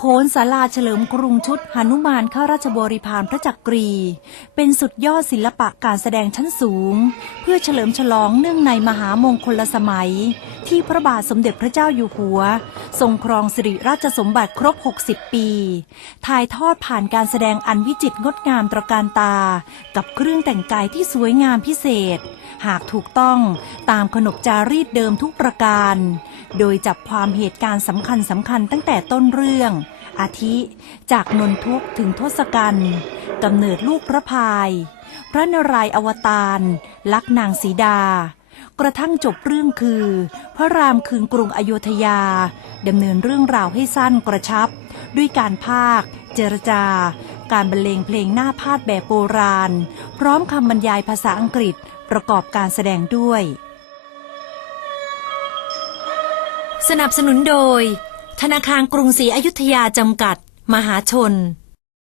โขนศาลาเฉลิมกรุงชุดหนุมานข้าราชบริพารพระจักรี เป็นสุดยอดศิลปะการแสดงชั้นสูง เพื่อเฉลิมฉลองเนื่องในมหามงคลสมัย ที่พระบาทสมเด็จพระเจ้าอยู่หัว ทรงครองสิริราชสมบัติครบ 60 ปี ถ่ายทอดผ่านการแสดงอันวิจิตรงดงามตระการตา กับเครื่องแต่งกายที่สวยงามพิเศษ หากถูกต้องตามขนบจารีตเดิมทุกประการ โดยจับความเหตุการณ์สำคัญสำคัญตั้งแต่ต้นเรื่อง อาทิ จากนนทุกถึงทศกัณฐ์กำเนิดลูกพระพาย พระนารายอวตารลักนางสีดา กระทั่งจบเรื่องคือ พระรามคืนกรุงอโยธยาดำเนินเรื่องราวให้สั้นกระชับ ด้วยการภาค เจรจา การบรรเลงเพลงหน้าพาดแบบโบราณ พร้อมคำบรรยายภาษาอังกฤษประกอบการแสดงด้วย สนับสนุนโดย ธนาคารกรุงศรีอยุธยาจำกัด มหาชน